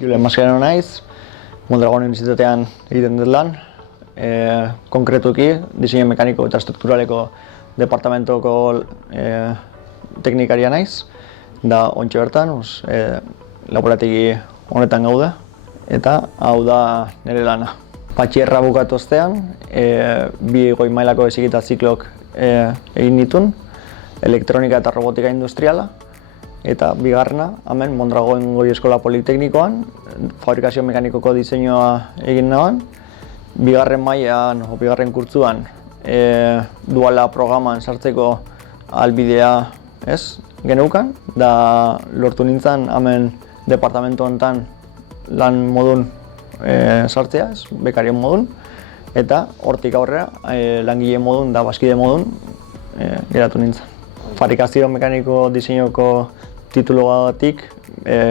Julen Mascherano naiz, Mondragon Unibertsitatean egiten dut lan, konkretuki diseinu mekaniko eta estrukturaleko departamentoko teknikaria naiz, da ontxe bertan, laborategi honetan gaude, eta hau da nire lana. Batxierra bukatu ostean, bi goi mailako heziketa ziklok egin nituen, elektronika eta robotika industriala, eta bigarrena, hemen Mondragon Goi Eskola Politeknikoan, fabrikazio mekanikoko diseinua egin naban, bigarren mailan, bigarren kurtzuan, duala programan sartzeko albidea geneukan, da lortu nintzen hemen departamentu honetan lan modun sartzea, bekarien modun, eta hortik aurrera langile modun da bazkide modun geratu nintzen. Fabrikazio mekaniko diseinuko tituluagatik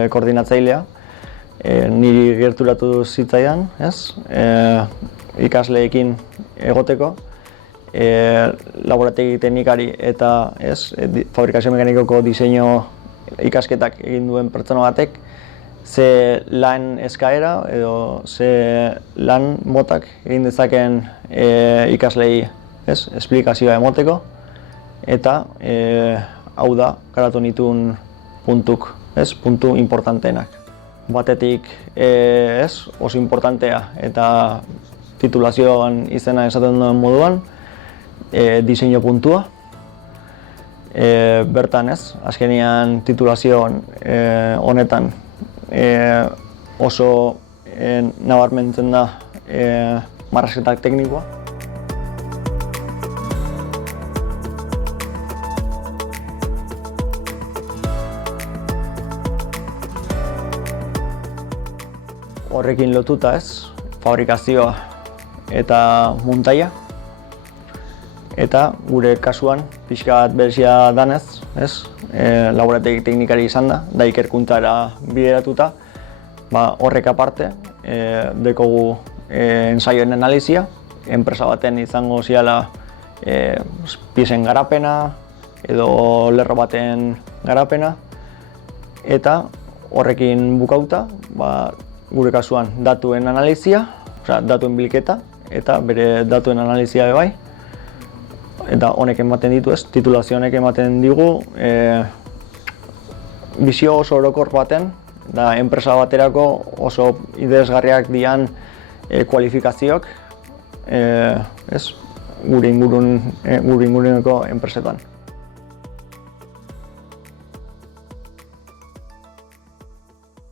koordinatzailea, niri gerturatu zitzaidan, ikasleekin egoteko, laborategi teknikari eta fabrikazio mekanikoko diseinu ikasketak egin duen pertsona batek, ze lan eskaera edo ze lan motak egin dezaken ikaslei esplikazioa emoteko, eta hau da garatu nituen puntuk, puntu importanteenak. Batetik oso importantea eta titulazioan izena esaten duen moduan, diseinu puntua. Bertan azkenean titulazioan honetan oso nabarmentzen da marrazketak teknikoa. Horrekin lotuta fabrikazioa eta muntaia. Eta gure kasuan pixka bat berezia danez, laborategi teknikari izan da ikerkuntzara bideratuta, horrek aparte dekogu ensaioen analizia, enpresa baten izango ziala piezen garapena edo lerro baten garapena, eta horrekin bukauta, gure kasuan datuen analizia, datuen bilketa eta bere datuen analizia bai. Eta honek ematen ditu titulazio honek ematen digu bizio oso orokor baten, da enpresa baterako oso interesgarriak dian kualifikazioak gure inguruneko enpresetan.